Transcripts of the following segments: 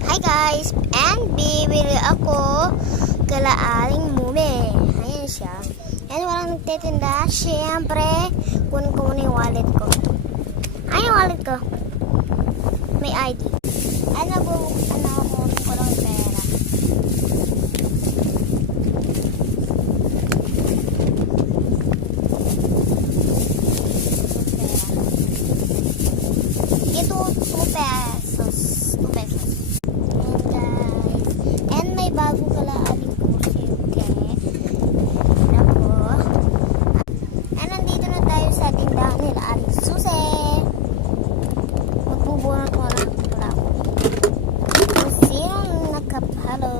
Hi guys! And bibili ako kala Aling Mumi. Ayan siya. And walang nagtitinda. Siyempre, kunin ko muna yung wallet ko. Ay, yung wallet ko. May ID. Ano po, kunin ko lang yung pera. Ito, 2 pesos. 2 pesos. And guys, and may bago kala Aling kursi, okay? Ayan po. And nandito na tayo sa tindahan nila Aling Susi. Magbubunan ko na pala ako. Kung sinong nakapalo.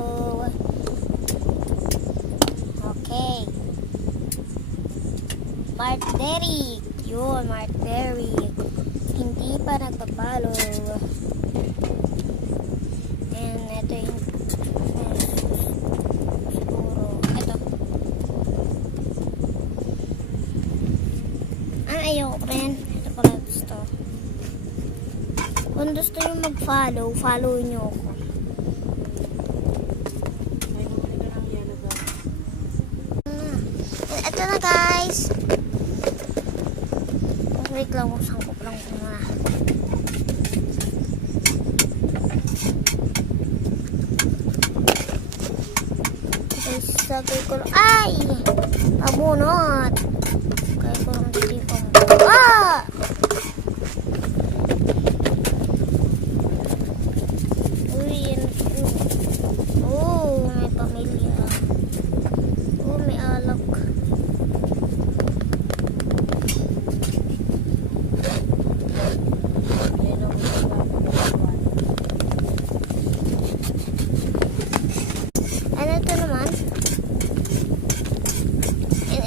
Okay. Mart Derrick. Yun, Mart Derrick. Hindi pa nagpapalo. And ito yung siguro ito. Ayoko rin. Ito pala gusto. Kung gusto nyo mag-follow, follow nyo ako. Ito na guys. Wait lang, sangkop lang ko muna. Sabi ko lang, ay! Abunot! Kaya ko lang dito. Ah! Uy, yan. Oh, may pamilya. Oh, may alak. Ano ito naman?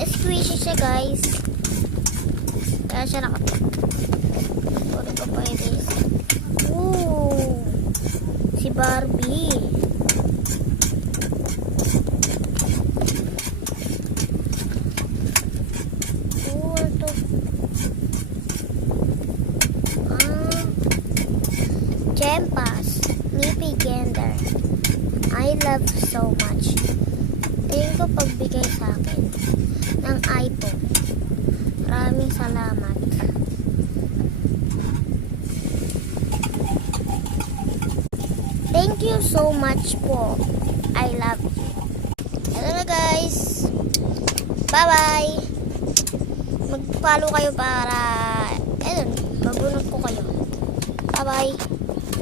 Squishy siya guys. Kaya siya puro ko pa ito. Ooh, si Barbie. Ooh, ito. Gempas. Nippy Gander. I love so much. Tingin ko pagbigay sa akin ng iPhone. Maraming salamat. Thank you so much po. I love you. Hello na guys. Bye bye. Mag-follow kayo para mabunot ko kayo. Bye bye.